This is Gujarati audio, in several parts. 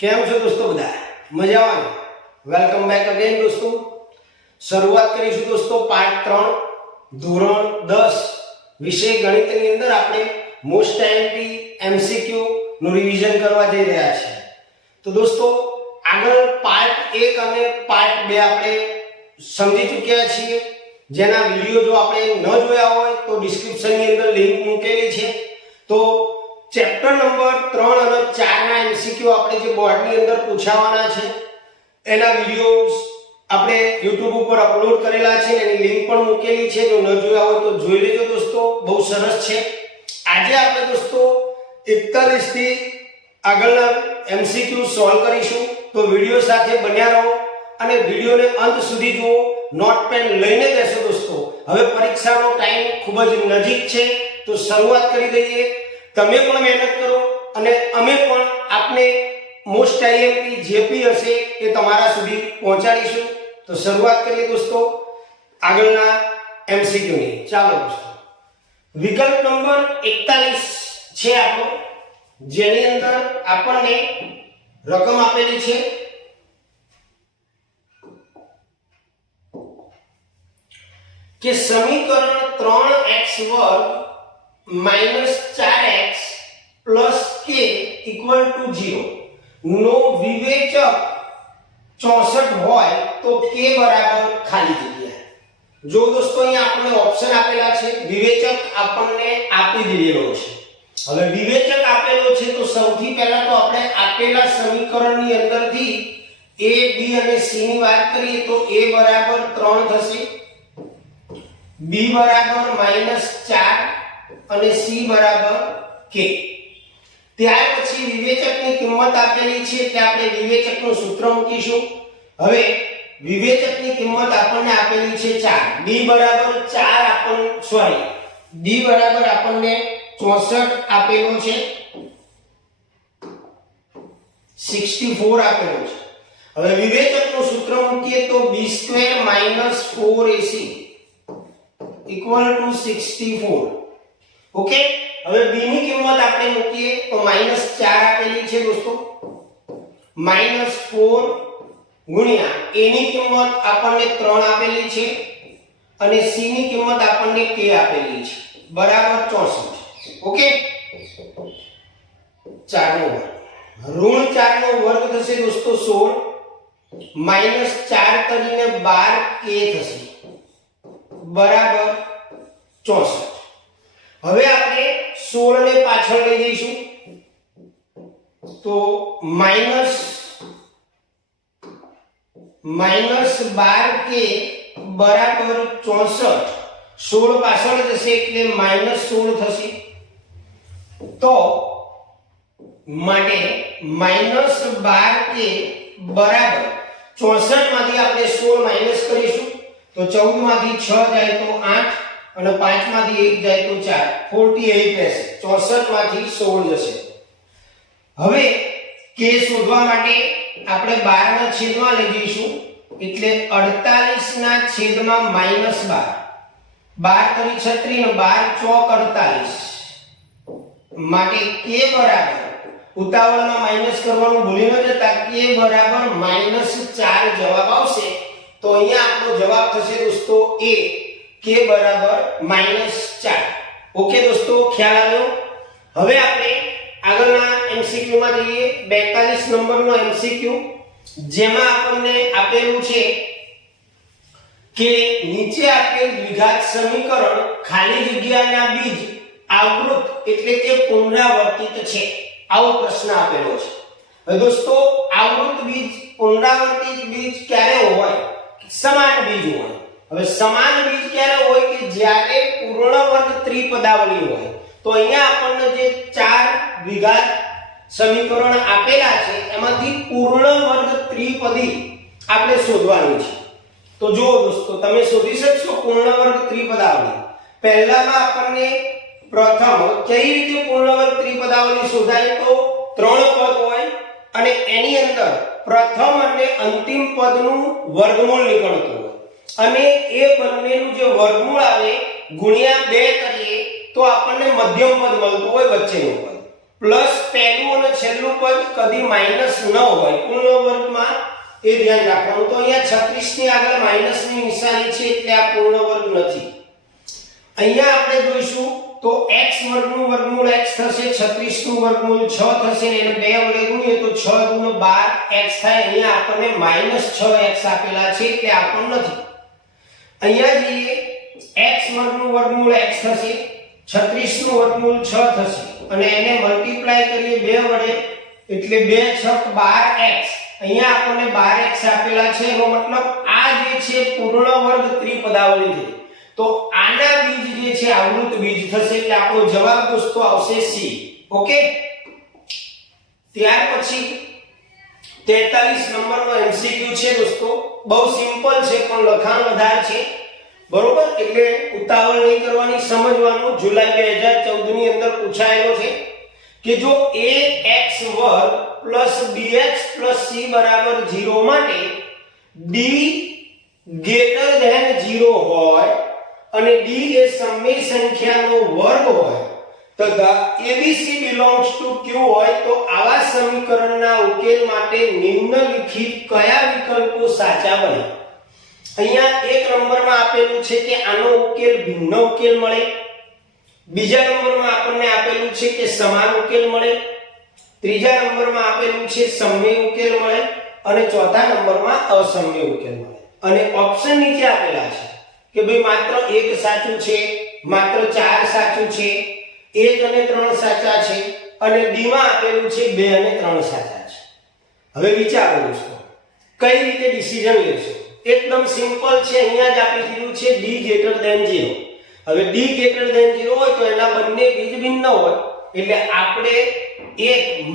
કેમ છો દોસ્તો? બધા મજામાં? વેલકમ બેક અગેન દોસ્તો. શરૂઆત કરીશું દોસ્તો પાર્ટ 3 ધોરણ 10 વિષય ગણિતની અંદર આપણે મોસ્ટ આઈએમપી એમસીક્યુ નું રિવિઝન કરવા જઈ રહ્યા છીએ. તો દોસ્તો આગળ પાર્ટ 1 અને પાર્ટ 2 આપણે સમજી ચૂક્યા છીએ, જેના વિડિયો જો આપણે ન જોયા હોય તો ડિસ્ક્રિપ્શનની અંદર લિંક મૂકેલી છે. તો ચેપ્ટર નંબર 3 અને 4 ના એમસીક્યુ આપણે જે બોર્ડની અંદર પૂછાવાના છે એના વિડિયોઝ આપણે YouTube ઉપર અપલોડ કરેલા છે, એની લિંક પણ મૂકેલી છે. જો ન જોયા હોય તો જોઈ લેજો દોસ્તો, બહુ સરસ છે. આજે આપણે દોસ્તો 41 થી આગળના એમસીક્યુ સોલ્વ કરીશું. તો વિડિયો સાથે બન્યા રહો અને વિડિયોને અંત સુધી જુઓ. નોટ પેન લઈને બેસો દોસ્તો. હવે પરીક્ષાનો ટાઈમ ખૂબ જ નજીક છે, તો શરૂઆત કરી દઈએ. તમે પણ મહેનત કરો અને અમે પણ આપને મોસ્ટ આઈએમપી જેપી હશે એ તમારા સુધી પહોંચાડીશું. તો શરૂઆત કરીએ દોસ્તો આગળના એમસીક્યુ ની. ચાલો દોસ્તો, વિકલ્પ નંબર 41 છે આપણો, જેની અંદર આપણને રકમ આપેલી છે કે સમીકરણ 3x² - 4x + k = 0 નો વિવેચક 64 હોય તો k બરાબર ખાલી જગ્યા. જો દોસ્તો અહીંયા આપણને ઓપ્શન આપેલા છે, વિવેચક આપણને આપી દીધેલો છે. હવે વિવેચક આપેલો છે તો સૌથી પહેલા તો આપણે આપેલા સમીકરણની અંદરથી a b અને c ની વાત કરીએ તો a બરાબર 3 થશે, b બરાબર -4 અને c બરાબર k. ત્યાર પછી વિવેચકની કિંમત આપેલી છે એટલે આપણે વિવેચકનું સૂત્ર મૂકીશું. હવે વિવેચકની કિંમત આપણને આપેલી છે 4, d બરાબર 4 d બરાબર આપણને 64 આપેલો છે, 64 આપેલો છે. હવે વિવેચકનું સૂત્ર મૂકીએ તો b² - 4ac = 64. ઓકે. હવે b ની કિંમત આપણે મૂકીએ તો -4 આપેલી છે દોસ્તો, -4 ગુણ્યા a ની કિંમત આપણને 3 આપેલી છે અને c ની કિંમત આપણને k આપેલી છે, બરાબર 64. ઓકે. 4 નો વર્ગ ઋણ 4 નો વર્ગ થશે દોસ્તો 16, -4 કરીને 12k થશે, બરાબર 64. હવે આપણે 16 ને પાછળ લઈ જઈશું તો -12k બરાબર 64. 16 પાછળ જશે એટલે -16 થશે. તો માટે -12k બરાબર 64 માંથી આપણે 16 માઈનસ કરીશું તો 14 માંથી 6 જાય તો 8 અને 5 માંથી 1 જાય તો 4, 48 રહેશે. 64 માંથી 16 જશે. હવે k શોધવા માટે આપણે 12 ના છેદમાં લઈ જઈશું એટલે 48 ના છેદમાં -12, 12 * 36 અને 12 * 48 માટે k બરાબર, ઉતાવળમાં માઈનસ કરવાનું ભૂલી ન જતા, k બરાબર -4 જવાબ આવશે. તો અહીંયા આપણો જવાબ થશે દોસ્તો a, k બરાબર -4. ઓકે દોસ્તો, ખ્યાલ આવ્યો? હવે આપણે આગળના એમસીક્યુ માં જઈએ. 42 નંબરનો એમસીક્યુ, જેમાં આપણને આપેલું છે કે નીચે આપેલ દ્વિઘાત સમીકરણ ખાલી જગ્યાના બીજ આવૃત એટલે કે પુનરાવર્તિત છે, આવો પ્રશ્ન આપેલો છે. હવે દોસ્તો આવૃત બીજ, પુનરાવર્તિત બીજ ક્યારે હોય? સમાન બીજ હોય. હવે સમાન બીજ ક્યારે હોય? કે જ્યારે પૂર્ણ વર્ગ ત્રિપદાવલી હોય. તો અહીંયા આપણને જે 4 દ્વિઘાત સમીકરણ આપેલા છે એમાંથી પૂર્ણ વર્ગ ત્રિપદી આપણે શોધવાનું છે. તો જુઓ દોસ્તો, તમે શોધી શકશો પૂર્ણ વર્ગ ત્રિપદાવલી. પહેલામાં આપણને પ્રથમ કઈ રીતે પૂર્ણ વર્ગ ત્રિપદાવલી શોધાય? તો 3 પદ હોય અને એની અંદર પ્રથમ અને અંતિમ પદનું વર્ગમૂળ નીકળતું હોય અને એ બંનેનું જે વર્ગમૂળ આવે ગુણ્યા 2 કરીએ તો આપણને મધ્યમ પદ મળતું હોય, વચ્ચેનું પદ. પ્લસ પહેલું અને છેલ્લું પદ કદી માઈનસ ન હોય પૂર્ણ વર્ગમાં, એ ધ્યાન રાખવાનું. તો અહીંયા 36 ની આગળ માઈનસ ની નિશાની છે એટલે આ પૂર્ણ વર્ગ નથી. અહીંયા આપણે જોઈશું તો x વર્ગનું વર્ગમૂળ x થશે, 36 નું વર્ગમૂળ 6 થશે ને એને 2 વડે ગુણીએ તો 6 * 12x થાય. અહીંયા આપણને -6x આપેલા છે એટલે આ પણ નથી. અહીંયા જઈએ x વર્ગનું વર્ગમૂળ x થશે, 36 નું વર્ગમૂળ 6 થશે અને એને મલ્ટીપ્લાય કરીએ 2 વડે એટલે 2 * 6 = 12x. અહીંયા આપણને 12x આપેલા છે, એનો મતલબ આ જે છે પૂર્ણ વર્ગ ત્રિપદાવલી થઈ. તો આના બીજ જે છે આવૃત બીજ થશે એટલે આપણો જવાબ દોસ્તો આવશે C. ઓકે, ત્યાર પછી 43 નંબરનો MCQ છે દોસ્તો. બહુ સિમ્પલ છે પણ લખાણ વધારે છે, બરોબર? એટલે ઉતાવળ નહીં કરવાની, સમજવાનું. જુલાઈ 2014 ની અંદર પૂછાયેલો છે કે જો ax² + bx + c = 0 માટે d > 0 હોય અને d એ સમય સંખ્યાનો વર્ગ હોય તથા abc belongs to q હોય તો આવા સમીકરણના ઉકેલ માટે નિમ્નલિખિત કયા વિકલ્પો સાચા બને? અહીંયા એક નંબરમાં આપેલું છે કે આનો ઉકેલ ભિન્ન ઉકેલ મળે, બીજા નંબરમાં આપણને આપેલું છે કે સમાન ઉકેલ મળે, ત્રીજા નંબરમાં આપેલું છે સમય ઉકેલ મળે અને ચોથા નંબરમાં અસમય ઉકેલ મળે. અને ઓપ્શન નીચે આપેલા છે કે ભાઈ માત્ર એક સાચું છે, માત્ર 4 સાચું છે, 1 અને 3 સાચા છે અને ડી માં આપેલું છે 2 અને 3 સાચા છે. હવે વિચારો દોસ્તો, કઈ રીતે ડિસિઝન લેશો? એકદમ સિમ્પલ છે. અહીંયા જ આપી દીધું છે d > 0. હવે d > 0 હોય તો એના બંને બીજ ભિન્ન હોય એટલે આપણે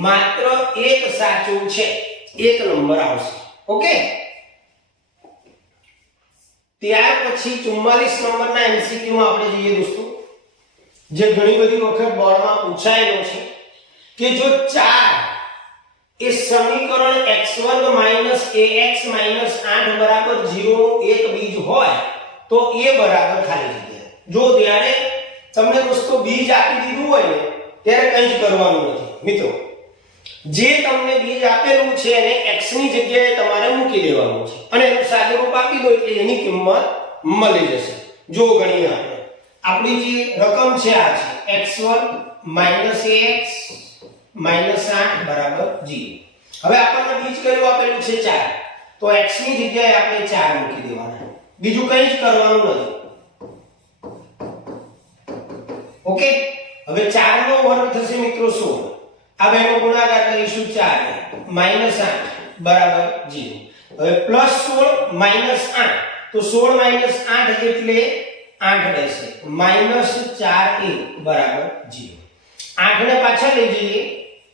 માત્ર એક સાચું છે, એક નંબર આવશે. ઓકે, ત્યાર પછી 44 નંબરના MCQ માં આપણે જઈએ દોસ્તો, જે ઘણી બધી વખત બોર્ડમાં પૂછાયેલો છે કે જો 4 એ સમીકરણ x² - ax - 8 = 0 નું એક બીજ હોય તો a બરાબર ખાલી જગ્યા. જો ત્યારે તમને દોસ્તો બીજ આપી દીધું હોય ને ત્યારે કંઈ જ કરવાનું નથી મિત્રો. જે તમને બીજ આપેલું છે એને x ની જગ્યાએ તમારે મૂકી દેવાનું છે અને એનું સાદું રૂપ આપી દો એટલે એની કિંમત મળી જશે. જો ગણીએ આપણે, આપણી જે રકમ છે આ છે x² - ax - 8 = 0. હવે આપણને બીજ કયું આપેલું છે 4, તો x ની જગ્યાએ આપણે 4 મૂકી દેવાના, બીજું કંઈ જ કરવાનું નથી. ઓકે, હવે 4 નો વર્ગ થશે મિત્રો 16. આ બેનો ગુણાકાર કરીશું 4 - 8 = 0. હવે +16 - 8 તો 16 - 8 એટલે 8 રહેશે, -4a = 0. 8 ને પાછળ લઈ જઈએ,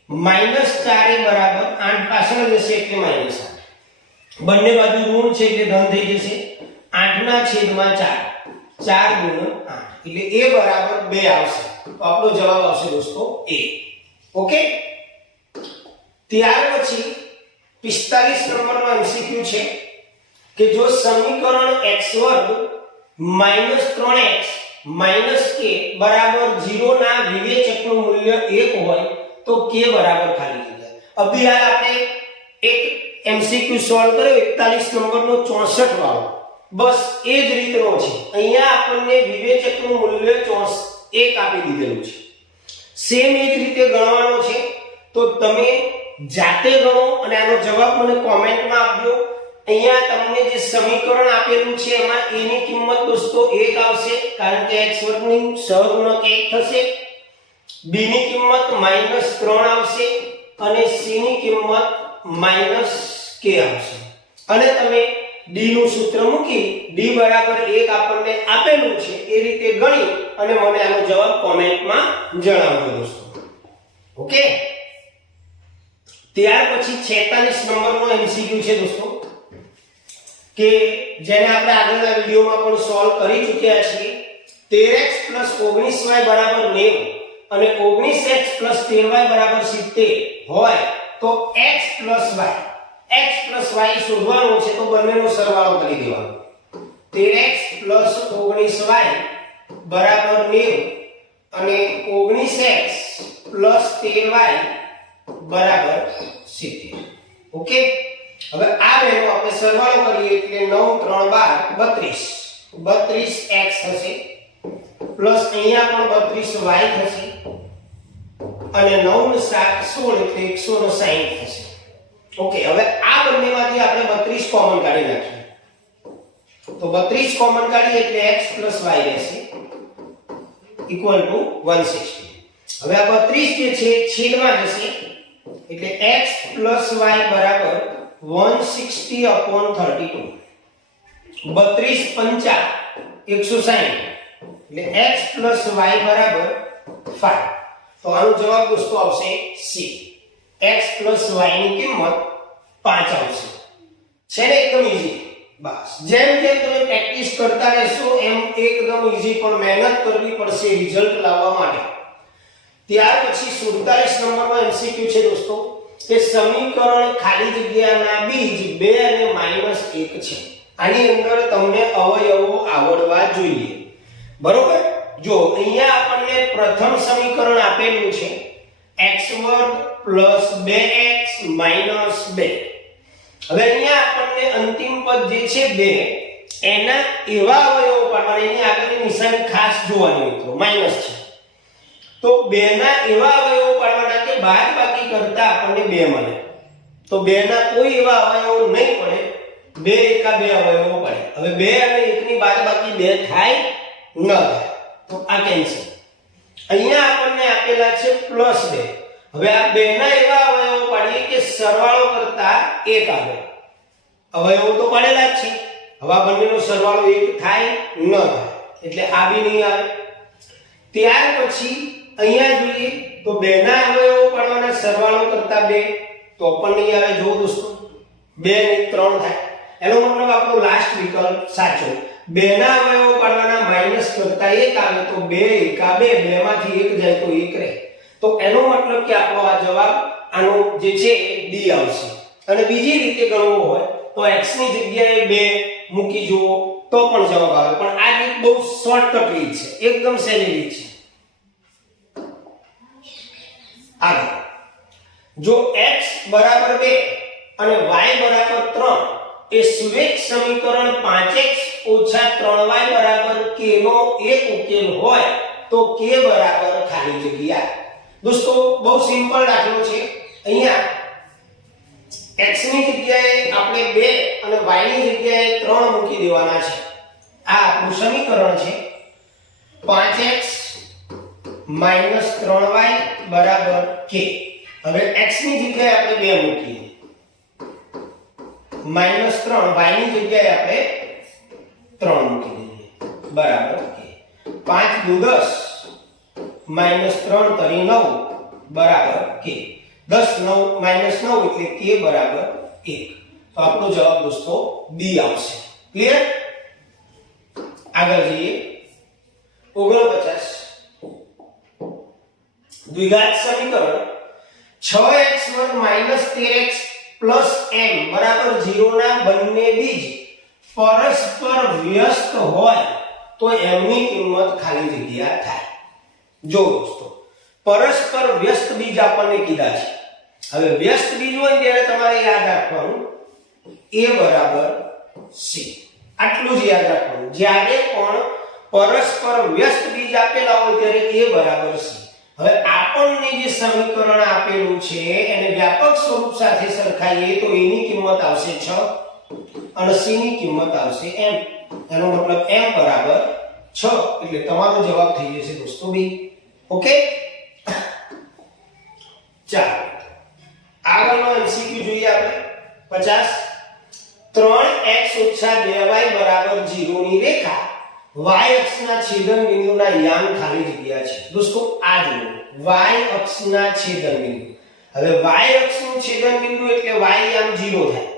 -4a = 8 પાછળ જશે એટલે -8. બંને બાજુ ઋણ છે એટલે ધન થઈ જશે. 8/4 4 × 8 એટલે a = 2 આવશે. તો આપણો જવાબ આવશે દોસ્તો a. ઓકે, ત્યાર પછી 45 નંબરનો MCQ છે કે જો સમીકરણ x² - 3x - k = 0 ના વિવેચકનું મૂલ્ય 1 હોય તો k બરાબર ખાલી જગ્યા. અભી હાલ આપણે એક MCQ સોલ્વ કર્યો 41 નંબરનો 64 વાળો, બસ એ જ રીતનો છે. અહીંયા આપણને વિવેચકનું મૂલ્ય 1 આપી દીધેલું છે. સેમ એ જ રીતે ગણવાનો છે તો તમે જાતે ગણો અને આનો જવાબ મને કોમેન્ટમાં આપજો. અહીંયા તમને જે સમીકરણ આપેલું છે એમાં a ની કિંમત દોસ્તો 1 આવશે કારણ કે x² ની સહગુણક 1 થશે, b ની કિંમત -3 આવશે અને c ની કિંમત -k આવશે. અને તમે d નું સૂત્ર મૂકી d બરાબર 1 આપણને આપેલું છે એ રીતે ગણી અને મને આનો જવાબ કોમેન્ટમાં જણાવજો દોસ્તો. ઓકે, ત્યાર પછી 46 નંબરનો MCQ છે દોસ્તો કે જેને આપણે આગળના વિડિયોમાં પણ સોલ્વ કરી ચૂક્યા છીએ. 13x + 19y = 90 અને 19x + 13y = 70 હોય તો x + y શોધવાનો છે તો બંનેનો સરવાળો કરી દેવાનો. 13x + 19y = 90 અને 19x પ્લસ 13y બરાબર 70. ઓકે, હવે આ બેનો આપણે સરવાળો કરીએ એટલે 9 3 12 32x થશે પ્લસ અહીંયા પણ 32y થશે અને 9 ને 7 16 એટલે 160 થશે. ઓકે, હવે આ બંનેમાંથી આપણે 32 કોમન કાઢી નાખીએ તો 32 કોમન કાઢીએ એટલે x y રહેશે ઇક્વલ ટુ 160. હવે આ 32 જે છે છેદમાં જશે એટલે x y બરાબર 160/32. 32 પંચા 160 એટલે x y બરાબર 5. તો આનો જવાબ દોસ્તો આવશે C. x y ની કિંમત 5 આવશે. છે ને એકદમ ઈઝી. બસ જેમ જેમ તમે પ્રેક્ટિસ કરતા રહેશો એમ એકદમ ઈઝી, પણ મહેનત કરવી પડશે રિઝલ્ટ લાવવા માટે. ત્યાર પછી 47 નંબરનો MCQ છે દોસ્તો કે સમીકરણ ખાલી જગ્યાના બીજ 2 અને -1 છે. આની અંદર તમને અવયવો આવડવા જોઈએ. બરોબર, જો અહીંયા આપણને પ્રથમ સમીકરણ આપેલું છે x2 + 2x - 2. હવે અહીંયા આપણને અંતિમ પદ જે છે 2 એના એવા અવયવો પાડવાના, એની આગળની નિશાની ખાસ જોવાની મિત્રો માઈનસ છે. તો 2 ના એવા અવયવો પાડવાના કે બાદબાકી કરતા આપણને 2 મળે. તો 2 ના કોઈ એવા અવયવો નહીં પડે, 2 એકા 2 અવયવો પડે. હવે 2 અને 1 ની બાદબાકી 2 થાય ન થાય તો આ કેન્સલ. અહીંયા આપણને આપેલા છે +2. હવે આ 2 ના એવા અવયવો પાડીએ કે સરવાળો કરતા 1 આવે. અવયવો તો પડેલા જ છે, હવે આ બંનેનો સરવાળો 1 થાય ન થાય એટલે આ બી નહીં આવે. ત્યાર પછી અહીંયા જોઈએ તો 2 ના અવયવો પાડવાના સરવાળો કરતા 2 તો પણ નહીં આવે. જો દોસ્તો 2 ને 3 થાય, એનો મતલબ આપણો લાસ્ટ વિકલ્પ સાચો. 2 ના અવયવો પાડવાના માઈનસ કરતા 1 આવે તો 2 એકા 2, 2 માંથી 1 જાય તો 1 રહે. તો એનો મતલબ કે આપણો આ જવાબ આનો જે છે D આવશે. અને બીજી રીતે ગણવો હોય તો x ની જગ્યાએ 2 મૂકી જુઓ તો પણ જવાબ આવે. પણ આ રીત બહુ શોર્ટકટ રીત છે, એકદમ સહેલી રીત છે. આગળ જો x બરાબર 2 અને y બરાબર 3 એ સુરેખ સમીકરણ 5x - 3y બરાબર k નો એક ઉકેલ હોય તો k બરાબર ખાલી જગ્યા. દોસ્તો બહુ સિમ્પલ દાખલો છે. અહીંયા x ની જગ્યાએ આપણે 2 અને y ની જગ્યાએ 3 મૂકી દેવાના છે. આ આપણું સમીકરણ છે 5x - 3y બરાબર k. હવે x ની જગ્યાએ આપણે 2 મૂકીએ -3 y ની જગ્યાએ આપણે 3 મૂકી દઈએ બરાબર k. 5 દુ 10 -3 તરી 9 બરાબર k. 10 9 -9 એટલે k બરાબર 1. તો આપણો જવાબ દોસ્તો B આવશે. ક્લિયર? આગળ જઈએ 49 દ્વિઘાત સમીકરણ 6x2 - 13x + m બરાબર 0 ના બંને બીજ પરસ્પર વ્યસ્ત હોય તો m ની કિંમત ખાલી જગ્યા થાય. જો દોસ્તો પરસ્પર વ્યસ્ત બીજ આપણને કીધા છે. હવે વ્યસ્ત બીજ હોય ત્યારે તમારે યાદ રાખવાનું a બરાબર c. આટલું જ યાદ રાખવાનું. જ્યારે પણ પરસ્પર વ્યસ્ત બીજ આપેલા હોય ત્યારે a બરાબર c. હવે આપણને જે સમીકરણ આપેલું છે એને વ્યાપક સ્વરૂપ સાથે સરખાઈએ તો a ની કિંમત આવશે 6 અને c ની કિંમત આવશે m. એનો મતલબ m બરાબર 6 એટલે તમારો જવાબ થઈ જશે દોસ્તો B. ઓકે, ચાલો આગળનો MCQ જોઈએ આપણે 50. 3x - 2y બરાબર 0 ની રેખા y અક્ષના છેદન બિંદુના યામ ખાલી જગ્યા છે. દોસ્તો આ જુઓ y અક્ષના છેદન બિંદુ. હવે y અક્ષનું છેદન બિંદુ એટલે y યામ 0 થાય.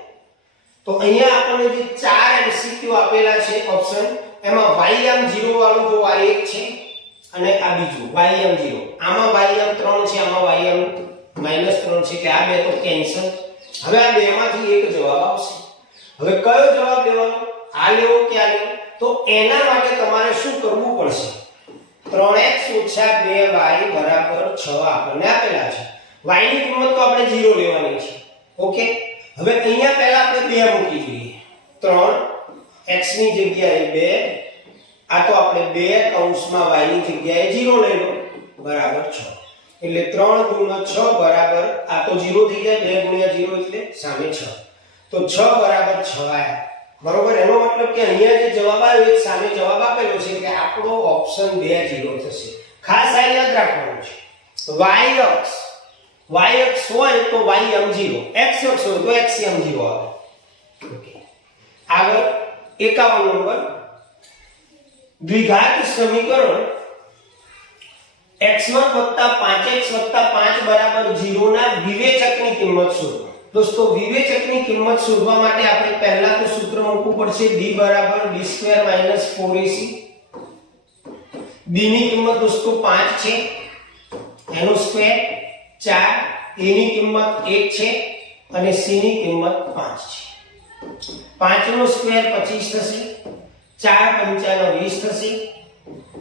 તો અહીંયા આપણને જે 4 MCQ આપેલા છે ઓપ્શન, એમાં y યામ 0 વાળું જો આ એક છે અને આ બીજું y યામ 0. આમાં y યામ 3 છે, આમાં y યામ -3 છે, કે આ બે તો કેન્સલ. હવે આ બેમાંથી એક જવાબ આવશે. હવે કયો જવાબ લેવાનો? આ લેવો કે આ લેવો? તો એના માટે તમારે શું કરવું પડશે? 3x ઓછા 2y બરાબર 6 આપણને આપેલા છે. y ની કિંમત તો આપણે 0 લેવાની છે. ઓકે, હવે અહીંયા પહેલા આપણે 2 મૂકી જોઈએ. 3 x ની જગ્યાએ 2, આ તો આપણે 2 કૌંસમાં y ની જગ્યાએ 0 લઈ લો બરાબર 6. એટલે 3 * 6 બરાબર આ તો 0 થઈ જાય, 2 * 0 એટલે સામે 6. તો 6 બરાબર 6 આયા. બરોબર, એનો મતલબ કે અહીંયા જે જવાબ આવ્યો એ સામે જવાબ આપેલો છે કે આપણો ઓપ્શન 2 0 થશે. ખાસ આ યાદ રાખવાનું છે. y અક્ષ હોય તો y m0, x અક્ષ હોય તો x m0 આવે. ઓકે, આગળ 51 નંબર દ્વિઘાત સમીકરણ x1 + 5x + 5 બરાબર 0 ના વિવેચકની કિંમત શોધો. દોસ્તો, વિવેચકની કિંમત શોધવા માટે આપણે પહેલા તો સૂત્ર મૂકવું પડશે b = b² - 4ac. b ની કિંમત દોસ્તો 5 છે, એનો સ્ક્વેર 4, a ની કિંમત 1 છે અને c ની કિંમત 5 છે. 5 નો સ્ક્વેર 25 થશે, 4 × 5 = 20 થશે,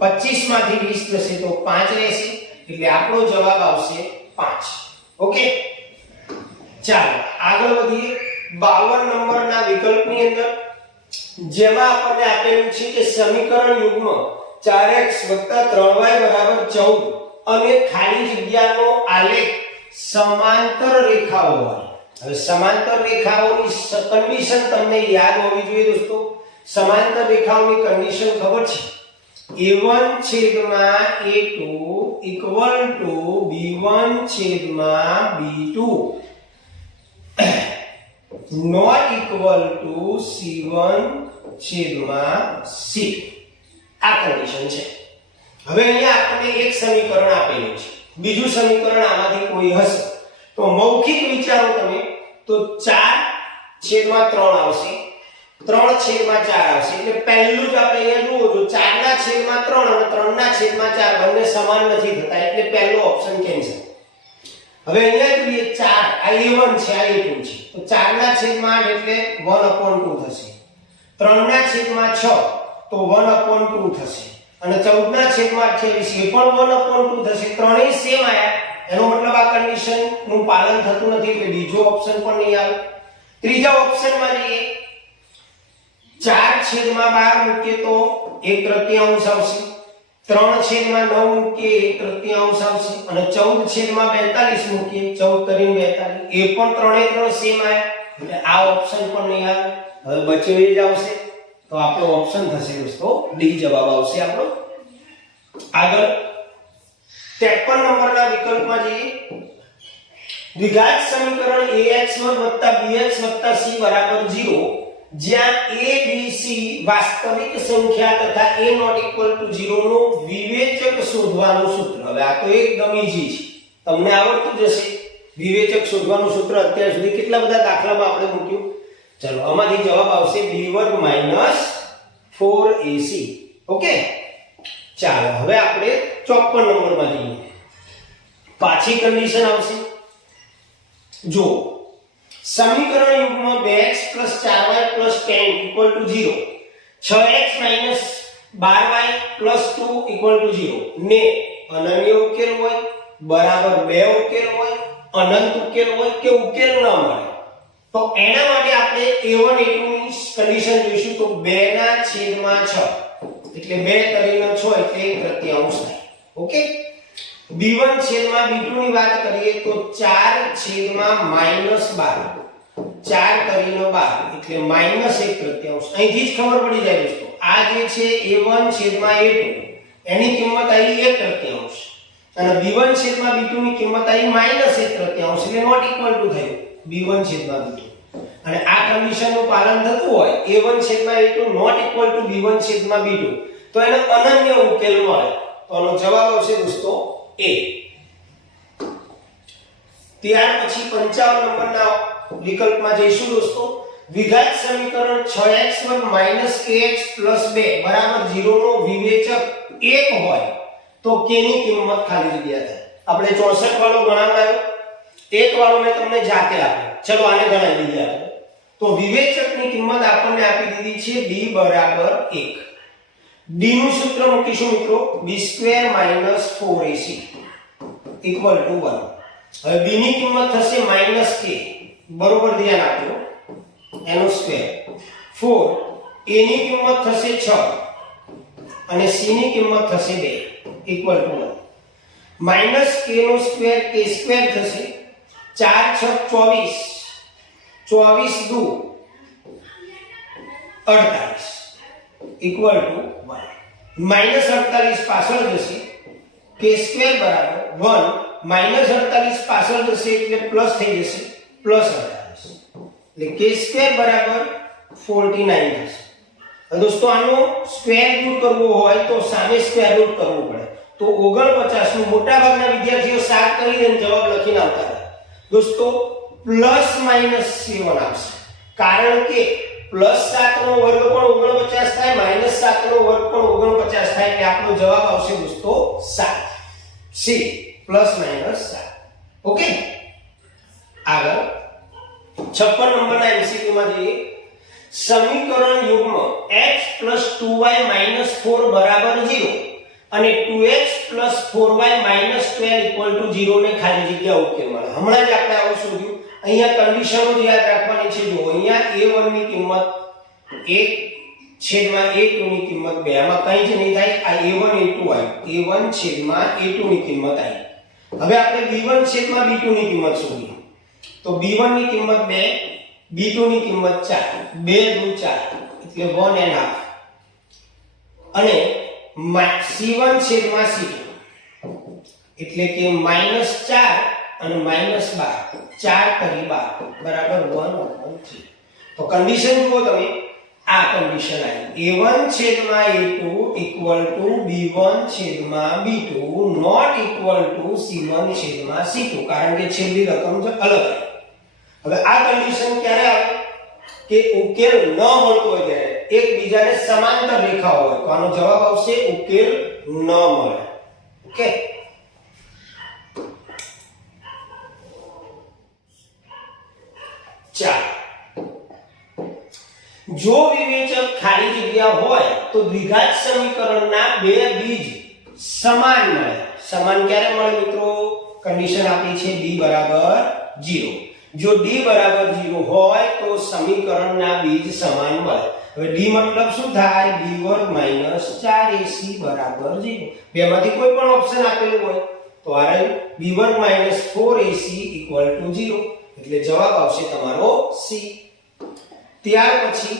25 માંથી 20 થશે તો 5 રહેશે, એટલે આપણો જવાબ આવશે 5. ઓકે, ચાલો આગળ વધીએ. 52 નંબરના વિકલ્પની અંદર જેમાં આપણને આપેલું છે કે સમીકરણ યુગ્મ 4x + 3y = 14 અને ખાલી જગ્યાનો આલેખ સમાંતર રેખાઓ હોય. હવે સમાંતર રેખાઓની કન્ડિશન તમને યાદ હોવી જોઈએ દોસ્તો. સમાંતર રેખાઓની કન્ડિશન ખબર છે? a1 / a2 = b1 / b2 not equal to c1 / c. આ કન્ડિશન છે. હવે અહીંયા આપણને એક સમીકરણ આપેલું છે, બીજું સમીકરણ આમાંથી કોઈ હશે તો મૌખિક વિચારો તમે તો 4/3 આવશે, 3/4 આવશે. એટલે પહેલું જ આપણે અહીંયા જુઓ તો 4/3 અને 3/4 બંને સમાન નથી થતા, એટલે પહેલો ઓપ્શન કેન્સલ. હવે અહીંયા જોઈએ 4, આ a1 છે, આ a2 છે, તો 4/8 એટલે 1/2 થશે. 3/6 તો 1/2 થશે અને 14/28 એ પણ 1/2 થશે. ત્રણેય સેમ આયા, એનો મતલબ આ કન્ડિશન નું પાલન થતું નથી, એટલે બીજો ઓપ્શન પણ નહીં આવે. ત્રીજા ઓપ્શનમાં જઈએ, 4/12 મૂકીએ તો 1/3 આવશે, 3/9 મૂકીએ 1/3 આવશે અને 14/42 મૂકીએ 14 * 42 એ પણ ત્રણેય ત્રણ સેમ આયા, એટલે આ ઓપ્શન પણ નહીં આવે. હવે બચે જ આવશે તો આપણો ઓપ્શન થશે દોસ્તો ડી, જવાબ આવશે આપણો. આગળ 53 નંબરના વિકલ્પમાં જઈએ. દ્વિઘાત સમીકરણ ax1 + bx + c = 0 જ્યાં a b c વાસ્તવિક સંખ્યા તથા a ≠ 0 નો વિવેચક શોધવાનું સૂત્ર. હવે આ તો એકદમ ઈઝી છે, તમને આવડતું જશે. વિવેચક શોધવાનું સૂત્ર અત્યાર સુધી કેટલા બધા દાખલામાં આપણે મૂક્યું. ચલો, આમાંથી જવાબ આવશે b2 - 4ac. ઓકે, ચાલો હવે આપણે 54 નંબરમાં જઈએ. પાછી કન્ડિશન આવશે. જો સમીકરણ યુગ્મ 2x + 4y + 10 = 0, 6x - 12y + 2 = 0 ને અનન્ય ઉકેલ હોય, બરાબર 2 ઉકેલ હોય, અનંત ઉકેલ હોય કે ઉકેલ ન મળે તો એના માટે આપણે a1 a2 ની કન્ડિશન જોઈશું. તો 2/6 એટલે 2 * 6 એટલે 1/3 થાય. ઓકે, b1 / b2 ની વાત કરીએ તો 4/-12 4 * 12 એટલે -1/3. અહીંથી જ ખબર પડી જાય દોસ્તો, આ જે છે a1 / a2 એની કિંમત આવી 1/3 અને b1 / b2 ની કિંમત આવી -1/3 એટલે નોટ ઇક્વલ ટુ થયું b1 / b2. અને આ કન્ડિશનનું પાલન થતું હોય a1 / a2 not equal to b1 / b2 તો એનો અનન્ય ઉકેલ મળે. તો આનો જવાબ આવશે દોસ્તો a. ત્યાર પછી 55 નંબરના વિકલ્પમાં જઈશું દોસ્તો. દ્વિઘાત સમીકરણ 6x1 - kx + 2 = 0 નો વિવેચક 1 હોય તો k ની કિંમત ખાલી જગ્યા થાય. આપણે 64 વાળો ગણાવ્યો, 1 વાળો મેં તમને જાતે આપ્યો. ચલો આને ગણાવી દઈએ આપણે. તો વિવેચકની કિંમત આપણને આપી દીધી છે b = 1. d નું સૂત્ર મૂકીશું મિત્રો b² - 4ac ઇક્વલ ટુ 1. હવે b ની કિંમત થશે -k, બરોબર ધ્યાન આપજો, એનો સ્ક્વેર. 4 a ની કિંમત થશે 6 અને c ની કિંમત થશે 2 ઇક્વલ ટુ 1. -k નો સ્ક્વેર k² થશે. 4 6 24, 24 દુ 48 ઇક્વલ ટુ 1. -48 પાછળ જશે, k² બરાબર 1, -48 પાછળ જશે એટલે પ્લસ થઈ જશે, +48 એટલે k² બરાબર 49 થશે. દોસ્તો આનો સ્ક્વેર રૂટ કરવો હોય તો સામે સ્ક્વેર રૂટ કરવું પડે. તો 49 નું મોટા ભાગના વિદ્યાર્થીઓ 7 કરીને જવાબ લખીને આવતા રહે. દોસ્તો ±7 આવશે, કારણ કે +7 નો વર્ગ પણ 49 થાય, -7 નો વર્ગ પણ 49 થાય, એટલે આપણો જવાબ આવશે દોસ્તો 7. સી ±7. ઓકે, આગળ 56 નંબરના એમસીક્યુ માં જઈએ. સમીકરણ યુગ્મ x + 2y - 4 બરાબર 0 અને 2x + 4y - 12 = 0 ને ખાલી જગ્યા ઉકેલ મળે. હમણાં જ આપણે આવું શોધ્યું. અહીંયા કન્ડિશનો જ યાદ રાખવાની છે. જો અહીંયા a1 ની કિંમત 1/a2 ની કિંમત 2, આમાં કંઈ જ નહીં થાય. આ a1 a2 આવ્યું, a1/a2 ની કિંમત આવી. હવે આપણે b1/b2 ની કિંમત શોધીએ. તો b1 ની કિંમત 2, b2 ની કિંમત 4, 2 દુ 4 એટલે 1.5 અને c1/c2 એટલે કે -4 અને -12, 4 તરી 12 બરાબર 1/3. તો કન્ડિશન જુઓ તમે, આ કન્ડિશન આવી a1/a2 = b1/b2 not equal to c1/c2, કારણ કે છેલ્લી રકમ જ અલગ આવી. હવે આ કન્ડિશન ક્યારે આવે કે ઉકેલ ન મળતો હોય ત્યારે, એકબીજાને સમાંતર રેખા હોય, તો આનો જવાબ આવશે ઉકેલ ન મળે. ઓકે, ચાલો. જો વિવેચક ખાલી જગ્યા હોય તો દ્વિઘાત સમીકરણના બે બીજ સમાન મળે. સમાન ક્યારે મળે મિત્રો? કન્ડિશન આપી છે d બરાબર 0. જો d બરાબર 0 હોય તો સમીકરણના બીજ સમાન મળે. હવે d મતલબ શું થાય? b² - 4ac બરાબર 0. બેમાંથી કોઈ પણ ઓપ્શન આપેલું હોય તો આ રહ્યું b² - 4ac = 0, એટલે જવાબ આવશે તમારો c. ત્યાર પછી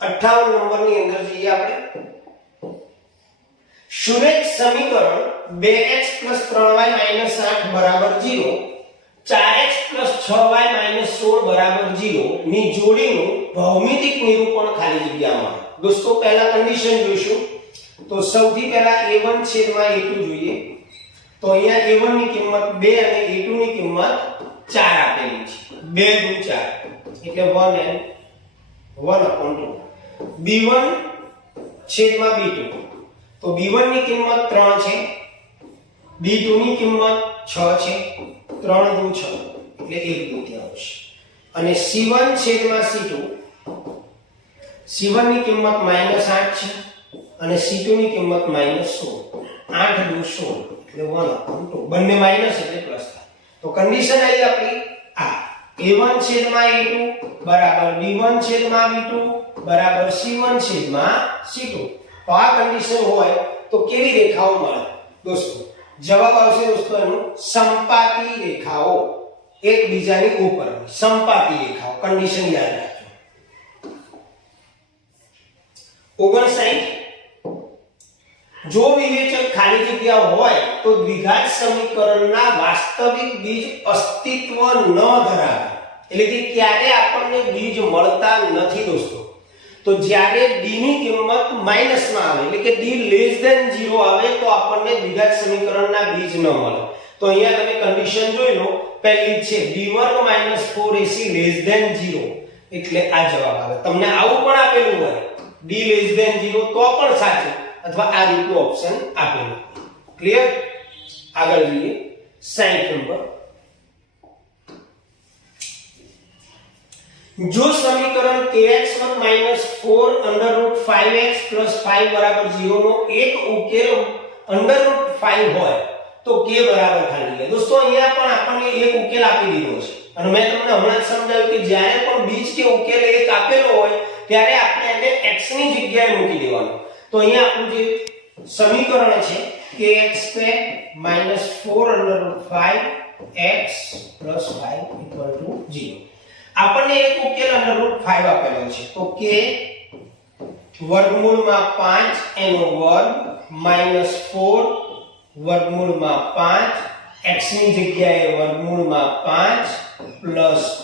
58 નંબરની અંદર જઈએ આપણે. સુરેખ સમીકરણ 2x + 3y - 8 બરાબર 0, 4x + 6y - 16 બરાબર 0 ની જોડીનું ભૌમિતિક નિરૂપણ ખાલી જગ્યામાં. દોસ્તો પહેલા કન્ડિશન જોઈશું. તો સૌથી પહેલા a1/a2 જોઈએ. તો અહીંયા a1 ની કિંમત 2 અને a2 ની કિંમત 4 આપેલી છે. 2 દુ 4 એટલે 1/2. b1/b2 તો b1 ની કિંમત 3 છે, b2 ની કિંમત 6 છે, 3 દુ 6 એટલે 1/2. અને c1/c2, c1 ની કિંમત -8 છે અને c2 ની કિંમત -16, 8 દુ 16 એટલે 1/2. બંને માઈનસ એટલે પ્લસ થાય. તો કન્ડિશન આવી આપણી આ a1/a2 બરાબર b1/b2 બરાબર c1/c2. તો આ કન્ડિશન હોય તો કેવી રેખાઓ મળે? દોસ્તો જવાબ આવશે દોસ્તો એનું સંપાતી રેખાઓ, એકબીજાની ઉપર સંપાતી રેખાઓ. કન્ડિશન યાદ રાખજો. 59 જો વિવેચક ખાલી જગ્યા હોય તો દ્વિઘાત સમીકરણના વાસ્તવિક બીજ અસ્તિત્વ ન ધરાવે, એટલે કે ક્યારે આપણને બીજ મળતા નથી દોસ્તો. તો જ્યારે d ની કિંમત માઈનસમાં આવે, એટલે કે d <0 આવે તો આપણને દ્વિઘાત સમીકરણના બીજ ન મળે. તો અહીંયા તમે કન્ડિશન જોઈ લો, પહેલી છે b² - 4ac <0, એટલે આ જવાબ આવે. તમને આવું પણ આપેલું હોય d <0 તો પણ સાચું, અથવા આ રીતનું ઓપ્શન આપેલું. ક્લિયર? આગળ જોઈએ 60 નંબર. જો સમીકરણ kx1 4 √5x 5 બરાબર 0 નો એક ઉકેલ √5 હોય તો k બરાબર ખાલી જગ્યા. દોસ્તો અહીંયા પણ આપણને એક ઉકેલ આપી દીધો છે અને મેં તમને હમણાં જ સમજાવ્યું કે જ્યારે પણ બીજ કે ઉકેલ એક આપેલો હોય ત્યારે આપણે એને x ની જગ્યાએ મૂકી દેવાનું. તો અહીંયા આપણું જે સમીકરણ છે kx2 4 √5x 5 0. આપણને એક ઉકેલ √5 આપેલો છે તો k વર્ગમૂળમાં 5 એનો વર્ગ -4 વર્ગમૂળમાં 5 x ની જગ્યાએ વર્ગમૂળમાં 5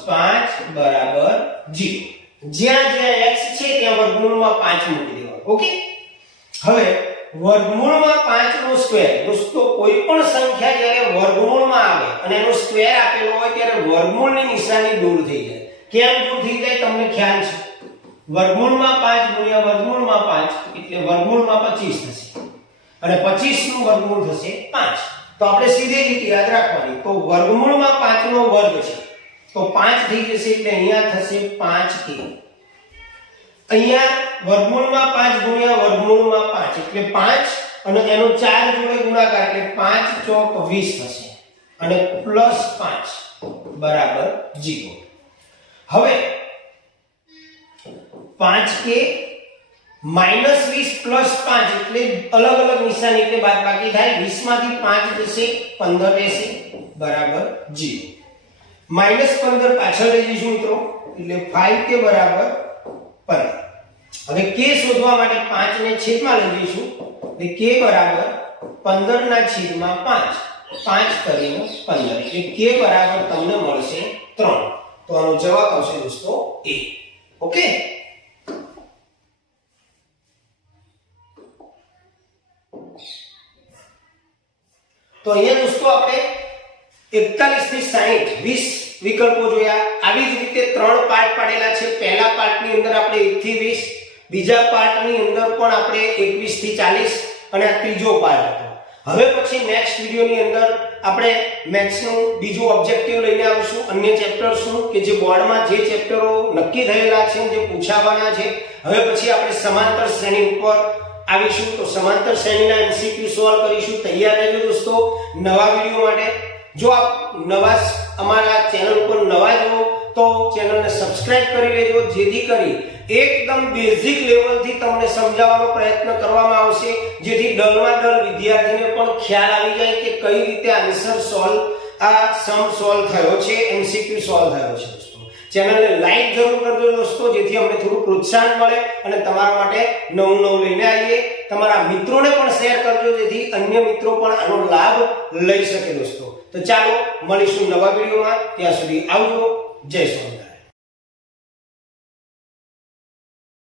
5 બરાબર 0. જ્યાં જ્યાં x છે ત્યાં વર્ગમૂળમાં 5 મૂકી દેવાનું. ઓકે, હવે વર્ગમૂળમાં 5 નો સ્ક્વેર. દોસ્તો કોઈ પણ સંખ્યા જ્યારે વર્ગમૂળમાં આવે અને એનો સ્ક્વેર આપેલો હોય ત્યારે વર્ગમૂળની નિશાની દૂર થઈ જાય. કેમ દૂર થઈ જાય તમને ખ્યાલ છે? વર્ગમૂળમાં 5 ગુણ્યા વર્ગમૂળમાં 5 એટલે વર્ગમૂળમાં 25 થશે અને 25 નું વર્ગમૂળ થશે 5. તો આપણે સીધી રીતે યાદ રાખવાની. તો વર્ગમૂળમાં 5 નો વર્ગ છે તો 5 થઈ જશે એટલે અહીંયા થશે 5k. અહીંયા વર્ગમૂળમાં 5 ગુણ્યા વર્ગમૂળમાં 5 એટલે 5 અને એનો 4 જોડે ગુણાકાર એટલે 5 ચોક 20 થશે અને +5 બરાબર 0. હવે 5k -20 +5 એટલે અલગ અલગ નિશાની એટલે બાદબાકી થાય. 20 માંથી 5 જશે 15 રહેશે બરાબર 0. -15 પાછળ લઈ જઈશું મિત્રો એટલે 5k બરાબર 15. હવે k શોધવા માટે 5 ને છેદમાં લઈ જઈશું એટલે k બરાબર 15 ના છેદમાં 5 5 કરીને 15 એટલે k બરાબર તમને મળશે 3. તો આનો જવાબ આવશે દોસ્તો a. ઓકે, તો અહીંયા દોસ્તો આપણે 41 થી 60 20 વિકલ્પો જોયા. આવી જ રીતે ત્રણ પાર્ટ પાડેલા છે. પહેલા પાર્ટની અંદર આપણે 1 થી 20, બીજા પાર્ટની અંદર પણ આપણે 21 થી 40 અને આ ત્રીજો પાર્ટ હતો. હવે પછી નેક્સ્ટ વિડિયોની અંદર આપણે મેથ્સનું બીજું ઓબ્જેક્ટિવ લઈને આવીશું. અન્ય ચેપ્ટર્સનું કે જે બોર્ડમાં જે ચેપ્ટરો નક્કી થયેલા છે જે પૂછાવાના છે. હવે પછી આપણે સમાંતર શ્રેણી ઉપર આવીશું તો સમાંતર શ્રેણીના MCQ સોલ્વ કરીશું. તૈયાર રહેજો દોસ્તો નવા વિડિયો માટે. જો આપ નવા અમારા ચેનલ ઉપર નવા છો તો ચેનલને સબસ્ક્રાઇબ કરી લેજો જેથી કરી એકદમ બેઝિક લેવલથી તમને સમજાવવાનો પ્રયત્ન કરવામાં આવશે જેથી ડરમાં ડર વિદ્યાર્થીને પણ ખ્યાલ આવી જાય કે કઈ રીતે આન્સર સોલ્વ આ સમ સોલ્વ થયો છે, MCQ સોલ્વ થયો છે. દોસ્તો ચેનલને લાઈક જરૂર કરજો દોસ્તો જેથી અમને થોડું પ્રોત્સાહન મળે અને તમારા માટે નવું લઈને આવીએ. તમારા મિત્રોને પણ શેર કરજો જેથી અન્ય મિત્રો પણ આનો લાભ લઈ શકે દોસ્તો. તો ચાલો મળીશું નવા વિડિયોમાં. ત્યાં સુધી આવજો. જય સ્વામિનારાયણ.